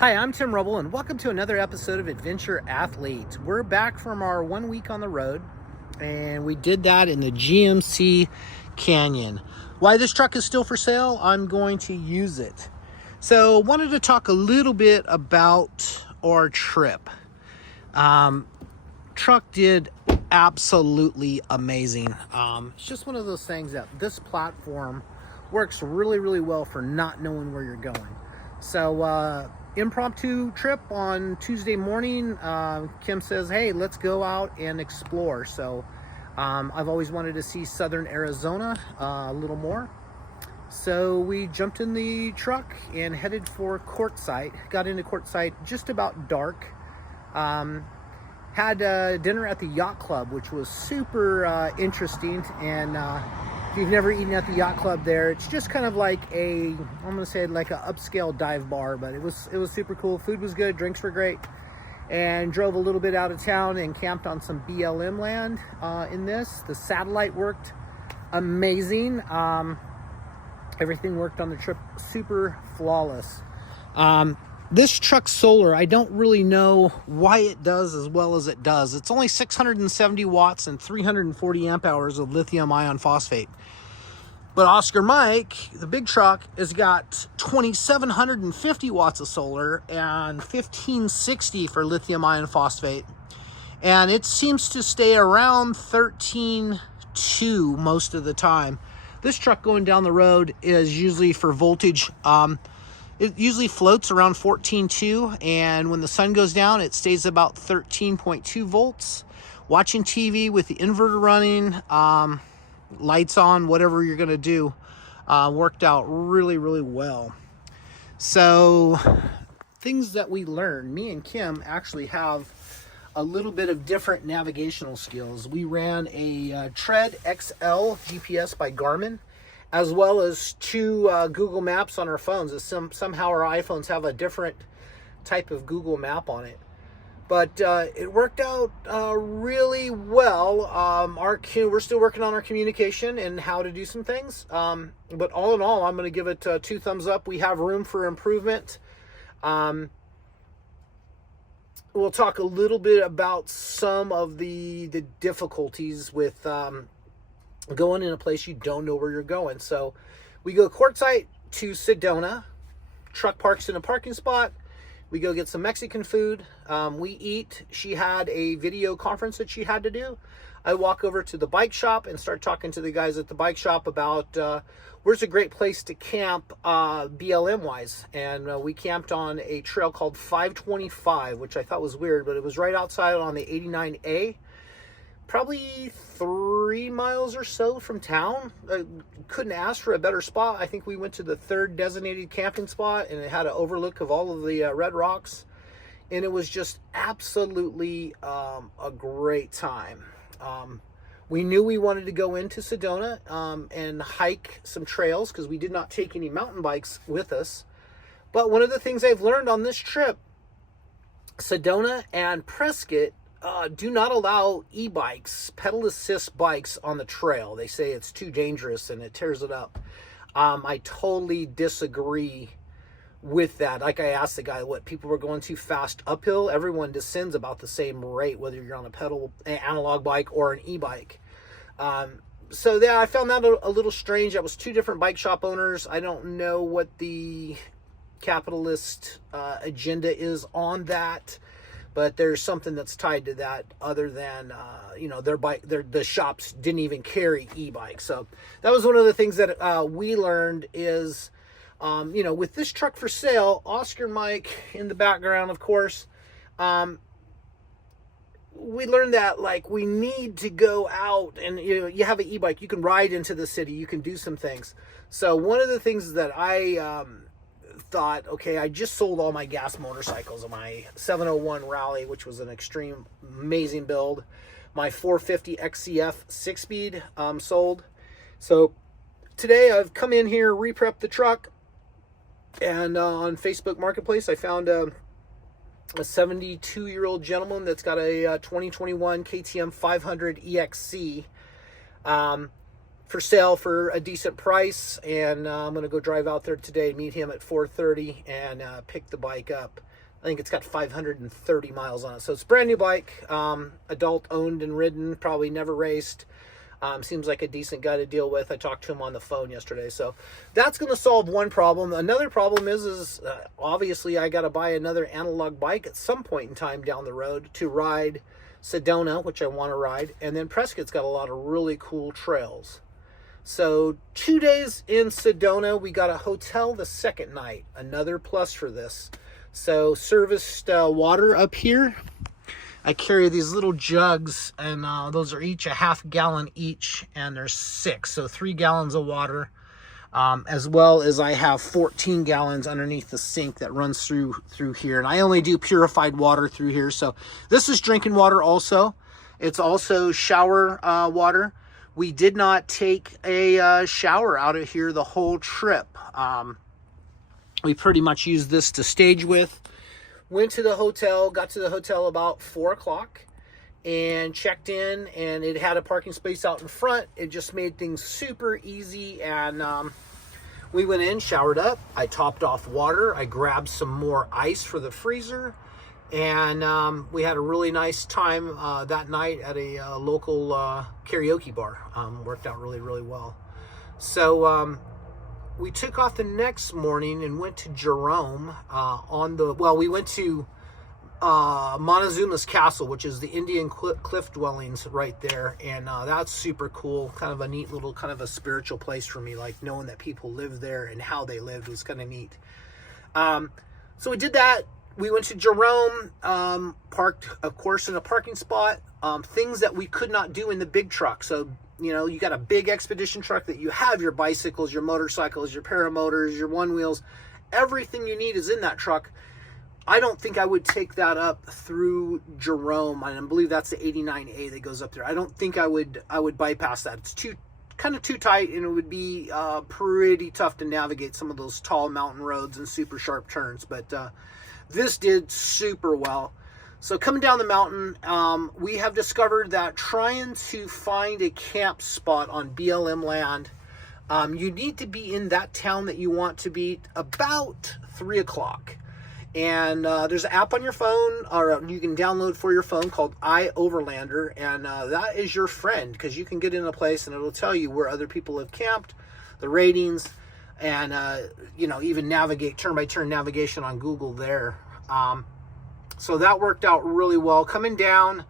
Hi, I'm Tim Rubble, and welcome to another episode of Adventure Athlete. We're back from our 1 week on the road, and we did that in the GMC Canyon. Why this truck is still for sale, I'm going to use it. So, wanted to talk a little bit about our trip. Truck did absolutely amazing. It's just one of those things that this platform works really, really well for not knowing where you're going. So, impromptu trip on Tuesday morning. Kim says, hey, let's go out and explore. So I've always wanted to see southern Arizona a little more. So we jumped in the truck and headed for Quartzsite. Got into Quartzsite just about dark. Had dinner at the yacht club, which was super interesting. And if you've never eaten at the yacht club there, it's just kind of like I'm gonna say like an upscale dive bar, but it was super cool. Food was good, drinks were great, and drove a little bit out of town and camped on some BLM land in this. The satellite worked amazing. Everything worked on the trip super flawless. This truck's solar, I don't really know why it does as well as it does. It's only 670 watts and 340 amp hours of lithium ion phosphate. But Oscar Mike, the big truck, has got 2,750 watts of solar and 1,560 for lithium ion phosphate. And it seems to stay around 13.2 most of the time. This truck going down the road is usually for voltage. It usually floats around 14.2, and when the sun goes down, it stays about 13.2 volts. Watching TV with the inverter running, lights on, whatever you're going to do, worked out really, really well. So, things that we learned, me and Kim actually have a little bit of different navigational skills. We ran a Tread XL GPS by Garmin, as well as two Google Maps on our phones. Somehow our iPhones have a different type of Google Map on it. But it worked out really well. We're still working on our communication and how to do some things. But all in all, I'm going to give it 2 thumbs up. We have room for improvement. We'll talk a little bit about some of the difficulties with going in a place you don't know where you're going. So we go Quartzsite to Sedona. Truck parks in a parking spot. We go get some Mexican food. We eat. She had a video conference that she had to do. I walk over to the bike shop and start talking to the guys at the bike shop about where's a great place to camp BLM wise. And we camped on a trail called 525, which I thought was weird, but it was right outside on the 89A. Probably 3 miles or so from town. I couldn't ask for a better spot. I think we went to the 3rd designated camping spot, and it had an overlook of all of the red rocks. And it was just absolutely a great time. We knew we wanted to go into Sedona and hike some trails because we did not take any mountain bikes with us. But one of the things I've learned on this trip, Sedona and Prescott do not allow e-bikes, pedal assist bikes on the trail. They say it's too dangerous and it tears it up. I totally disagree with that. Like I asked the guy what people were going too fast uphill. Everyone descends about the same rate, whether you're on a pedal analog bike or an e-bike. So yeah, I found that a little strange. That was 2 different bike shop owners. I don't know what the capitalist agenda is on that. But there's something that's tied to that other than, the shops didn't even carry e-bikes. So that was one of the things that we learned is, with this truck for sale, Oscar Mike in the background, of course, we learned that, we need to go out and, you have an e-bike, you can ride into the city, you can do some things. So one of the things that I thought, okay, I just sold all my gas motorcycles on my 701 Rally, which was an extreme amazing build. My 450 XCF 6-speed sold. So today I've come in here, re-prepped the truck, and on Facebook Marketplace I found a 72-year-old gentleman that's got a 2021 KTM 500 EXC for sale for a decent price, and I'm going to go drive out there today, meet him at 4:30, and pick the bike up. I think it's got 530 miles on it. So it's a brand new bike, adult owned and ridden, probably never raced. Seems like a decent guy to deal with. I talked to him on the phone yesterday. So that's going to solve one problem. Another problem is obviously I got to buy another analog bike at some point in time down the road to ride Sedona, which I want to ride. And then Prescott's got a lot of really cool trails. So 2 days in Sedona, we got a hotel the second night. Another plus for this. So serviced water up here. I carry these little jugs, and those are each a half gallon each, and there's 6, so 3 gallons of water, as well as I have 14 gallons underneath the sink that runs through here, and I only do purified water through here. So this is drinking water also. It's also shower water. We did not take a shower out of here the whole trip. We pretty much used this to stage with. Went to the hotel, got to the hotel about 4 o'clock and checked in, and it had a parking space out in front. It just made things super easy, and we went in, showered up. I topped off water. I grabbed some more ice for the freezer, and we had a really nice time that night at a local karaoke bar. Worked out really, really well. So we took off the next morning and went to Jerome we went to Montezuma's Castle, which is the Indian cliff dwellings right there. And that's super cool. Kind of a neat little, kind of a spiritual place for me, like knowing that people live there and how they lived was kind of neat. So we did that. We went to Jerome, parked, of course, in a parking spot. Things that we could not do in the big truck. So, you know, you got a big expedition truck that you have your bicycles, your motorcycles, your paramotors, your one wheels. Everything you need is in that truck. I don't think I would take that up through Jerome. I believe that's the 89A that goes up there. I don't think I would bypass that. It's kind of too tight, and it would be pretty tough to navigate some of those tall mountain roads and super sharp turns. But this did super well. So coming down the mountain, we have discovered that trying to find a camp spot on BLM land, you need to be in that town that you want to be about 3 o'clock. And there's an app on your phone, or you can download for your phone, called iOverlander, and that is your friend, because you can get in a place and it'll tell you where other people have camped, the ratings, and even navigate turn-by-turn navigation on Google there. So that worked out really well. Coming down,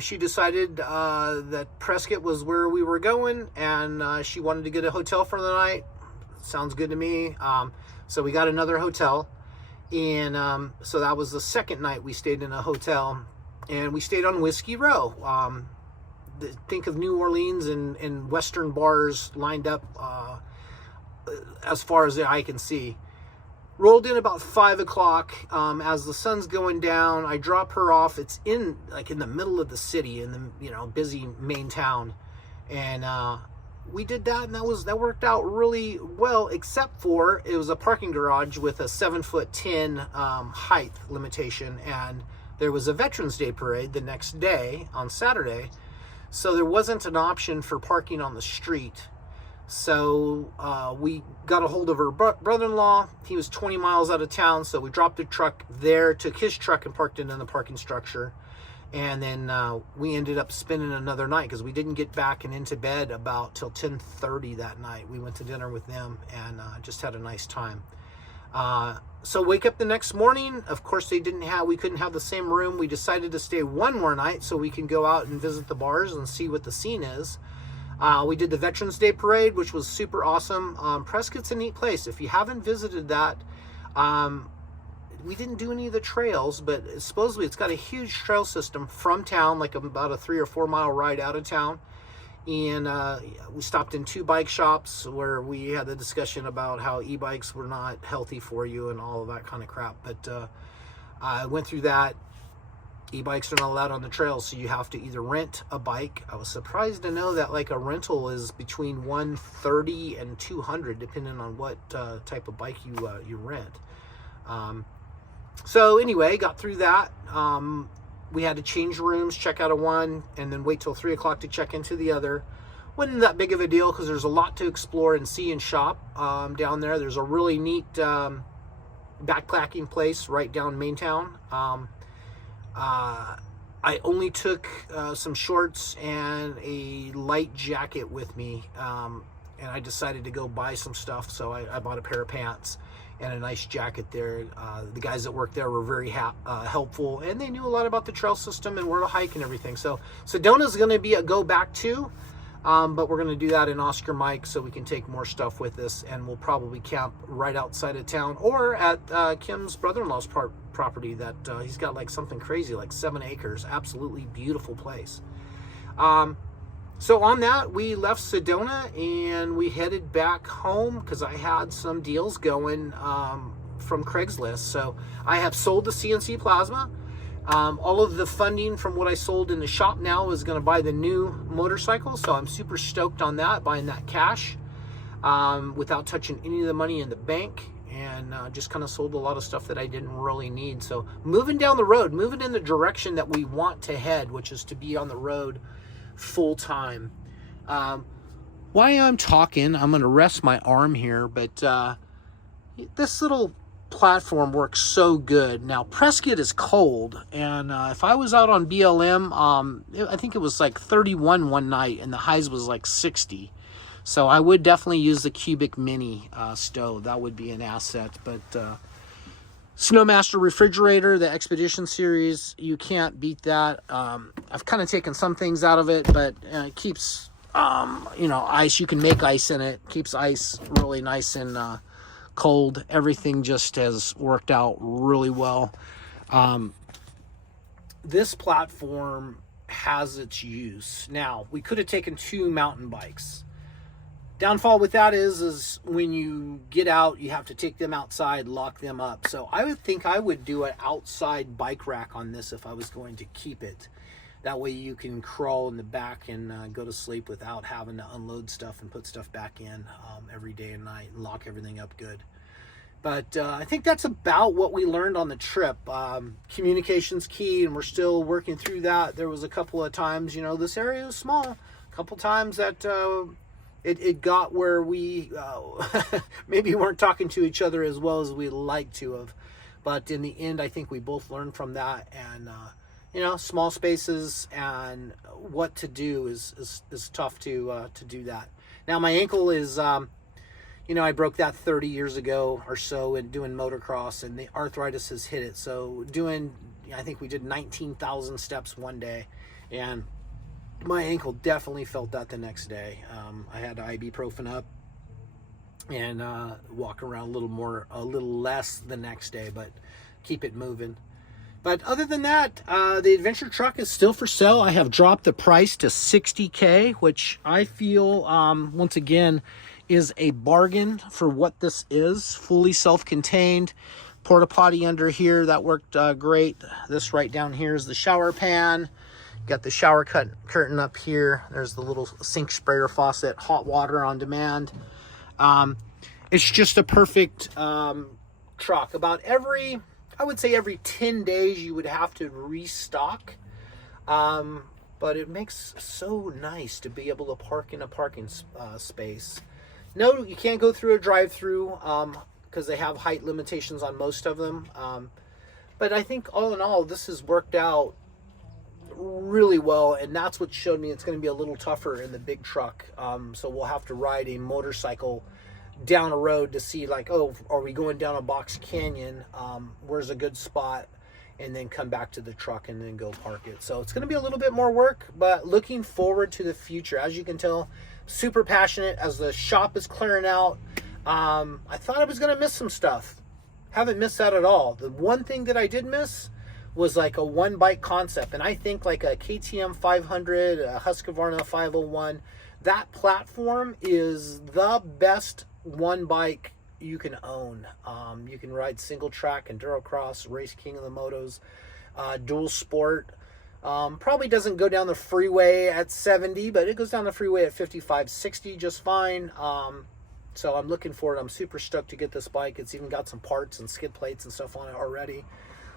she decided that Prescott was where we were going, and she wanted to get a hotel for the night. Sounds good to me. So we got another hotel, and so that was the second night we stayed in a hotel, and we stayed on Whiskey Row. Think of New Orleans and Western bars lined up as far as the eye can see. Rolled in about 5 o'clock. As the sun's going down, I drop her off. It's in the middle of the city, in the busy main town, and we did that, and that worked out really well. Except for it was a parking garage with a 7'10" height limitation, and there was a Veterans Day parade the next day on Saturday, so there wasn't an option for parking on the street. So we got a hold of her brother-in-law. He was 20 miles out of town, so we dropped the truck there, took his truck and parked it in the parking structure. And then we ended up spending another night, because we didn't get back and into bed about till 10:30 that night. We went to dinner with them and just had a nice time. So wake up the next morning. Of course, we couldn't have the same room. We decided to stay one more night so we can go out and visit the bars and see what the scene is. We did the Veterans Day Parade, which was super awesome. Prescott's a neat place. If you haven't visited that, we didn't do any of the trails, but supposedly it's got a huge trail system from town, like about a 3 or 4 mile ride out of town. And we stopped in 2 bike shops where we had the discussion about how e-bikes were not healthy for you and all of that kind of crap. But I went through that. E-bikes are not allowed on the trails, so you have to either rent a bike. I was surprised to know that like a rental is between $130 and $200, depending on what type of bike you rent. So anyway, got through that. We had to change rooms, check out of one, and then wait till 3 o'clock to check into the other. Wasn't that big of a deal, because there's a lot to explore and see and shop down there. There's a really neat backpacking place right down Maintown. I only took some shorts and a light jacket with me, and I decided to go buy some stuff, so I bought a pair of pants and a nice jacket there. The guys that worked there were very helpful, and they knew a lot about the trail system and where to hike and everything. So Sedona's going to be a go back too, but we're going to do that in Oscar Mike so we can take more stuff with us, and we'll probably camp right outside of town or at Kim's brother-in-law's property that he's got like something crazy, like 7 acres. Absolutely beautiful place. So on that, we left Sedona and we headed back home because I had some deals going from Craigslist. So I have sold the CNC plasma. All of the funding from what I sold in the shop now is going to buy the new motorcycle. So I'm super stoked on that, buying that cash without touching any of the money in the bank. And just kind of sold a lot of stuff that I didn't really need. So moving down the road, moving in the direction that we want to head, which is to be on the road full time. While I'm talking, I'm going to rest my arm here, but this little platform works so good. Now Prescott is cold, and if I was out on BLM, I think it was like 31 one night and the highs was like 60. So I would definitely use the Cubic Mini stove. That would be an asset. But Snowmaster refrigerator, the Expedition series, you can't beat that. I've kind of taken some things out of it, but it keeps, ice. You can make ice in it. Keeps ice really nice and cold. Everything just has worked out really well. This platform has its use. Now, we could have taken 2 mountain bikes. Downfall with that is when you get out, you have to take them outside, lock them up. So I would think I would do an outside bike rack on this if I was going to keep it. That way you can crawl in the back and go to sleep without having to unload stuff and put stuff back in every day and night and lock everything up good. But I think that's about what we learned on the trip. Communication's key, and we're still working through that. There was a couple of times, this area is small. A couple times that it got where we maybe weren't talking to each other as well as we'd like to have. But in the end, I think we both learned from that. And, small spaces and what to do is tough to do that. Now, my ankle is, I broke that 30 years ago or so in doing motocross, and the arthritis has hit it. So I think we did 19,000 steps one day, and my ankle definitely felt that the next day. I had ibuprofen up and walk around a little less the next day, but keep it moving. But other than that, the adventure truck is still for sale. I have dropped the price to $60K, which I feel, once again, is a bargain for what this is. Fully self-contained. Porta potty under here, that worked great. This right down here is the shower pan. Got the shower curtain up here. There's the little sink sprayer faucet, hot water on demand. It's just a perfect truck. I would say every 10 days you would have to restock. But it makes so nice to be able to park in a parking space. No, you can't go through a drive-through because they have height limitations on most of them. But I think all in all, this has worked out really well, and that's what showed me it's going to be a little tougher in the big truck. So we'll have to ride a motorcycle down a road to see, like, oh, are we going down a box canyon? Where's a good spot? And then come back to the truck and then go park it. So it's going to be a little bit more work, but looking forward to the future. As you can tell, super passionate as the shop is clearing out. I thought I was going to miss some stuff. Haven't missed that at all. The one thing that I did miss was like a one bike concept. And I think like a KTM 500, a Husqvarna 501, that platform is the best one bike you can own. You can ride single track, enduro cross, race king of the motos, dual sport. Probably doesn't go down the freeway at 70, but it goes down the freeway at 55, 60 just fine. So I'm looking for it. I'm super stoked to get this bike. It's even got some parts and skid plates and stuff on it already.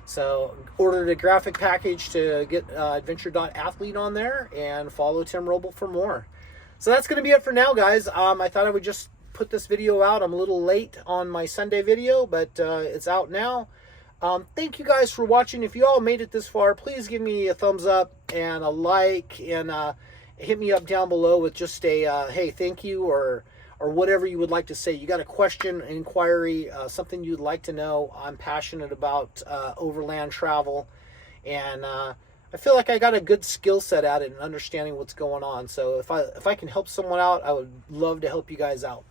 So ordered a graphic package to get adventure.athlete on there, and follow Tim Roble for more. So that's going to be it for now, guys. I thought I would just put this video out. I'm a little late on my Sunday video, but it's out now. Thank you guys for watching. If you all made it this far, please give me a thumbs up and a like, and hit me up down below with just a hey, thank you, or whatever you would like to say. You got a question, an inquiry, something you'd like to know. I'm passionate about overland travel, and I feel like I got a good skill set at it and understanding what's going on. So if I can help someone out, I would love to help you guys out.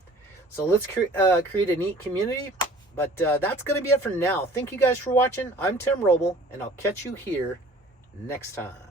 So let's create a neat community. But that's going to be it for now. Thank you guys for watching. I'm Tim Roble, and I'll catch you here next time.